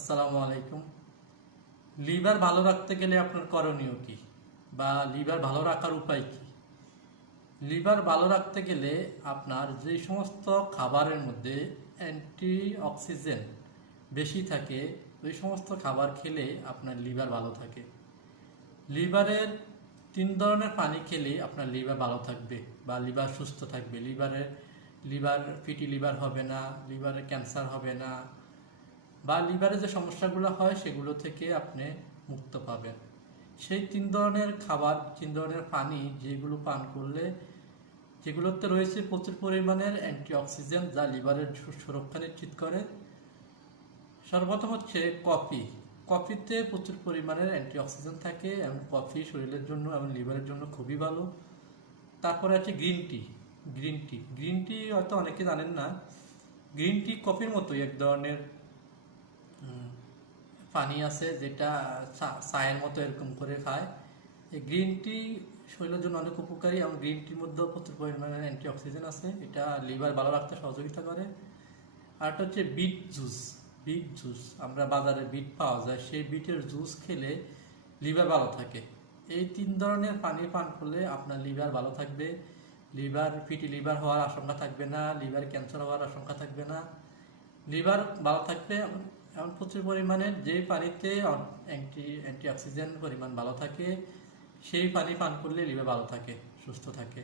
আসসালামু আলাইকুম। লিভার ভালো রাখতে গেলে আপনার করণীয় কি, বা লিভার ভালো রাখার উপায় কি? লিভার ভালো রাখতে গেলে আপনার যে সমস্ত খাবারের মধ্যে অ্যান্টি অক্সিজেন বেশি থাকে ওই সমস্ত খাবার খেলে আপনার লিভার ভালো থাকে। লিভারের 3 ধরনের পানি খেলে আপনার লিভার ভালো থাকবে বা লিভার সুস্থ থাকবে। লিভার ফিটি লিভার হবে না, লিভারে ক্যান্সার হবে না, বা লিভারে যে সমস্যাগুলো হয় সেগুলো থেকে আপনি মুক্ত পাবেন। সেই 3 ধরনের খাবার, 3 ধরনের পানি যেগুলো পান করলে, যেগুলোতে রয়েছে প্রচুর পরিমাণের অ্যান্টিঅক্সিডেন্ট যা লিভারের সুরক্ষা নিশ্চিত করে। সর্বপ্রথম হচ্ছে কফি। কফিতে প্রচুর পরিমাণের অ্যান্টিঅক্সিডেন্ট থাকে এবং কফি শরীরের জন্য এবং লিভারের জন্য খুবই ভালো। তারপরে আছে গ্রিন টি হয়তো অনেকে জানেন না। গ্রিন টি কফির মতোই এক ধরনের পানি আছে, যেটা চায়ের মতো এরকম করে খায়। এই গ্রিন টি শরীরের জন্য অনেক উপকারী এবং গ্রিন টির মধ্যেও প্রচুর পরিমাণে অ্যান্টিঅক্সিডেন্ট আছে, এটা লিভার ভালো রাখতে সহযোগিতা করে। আর একটা হচ্ছে বিট জুস আমরা বাজারে বিট পাওয়া যায়, সেই বিটের জুস খেলে লিভার ভালো থাকে। এই 3 ধরনের পানি পান করলে আপনার লিভার ভালো থাকবে। ফিটি লিভার হওয়ার আশঙ্কা থাকবে না, লিভার ক্যান্সার হওয়ার আশঙ্কা থাকবে না, লিভার ভালো থাকবে। এমন প্রচুর পরিমাণে যে পানিতে অ্যান্টিঅক্সিডেন্ট পরিমাণ ভালো থাকে সেই পানি পান করলে লিভার ভালো থাকে, সুস্থ থাকে।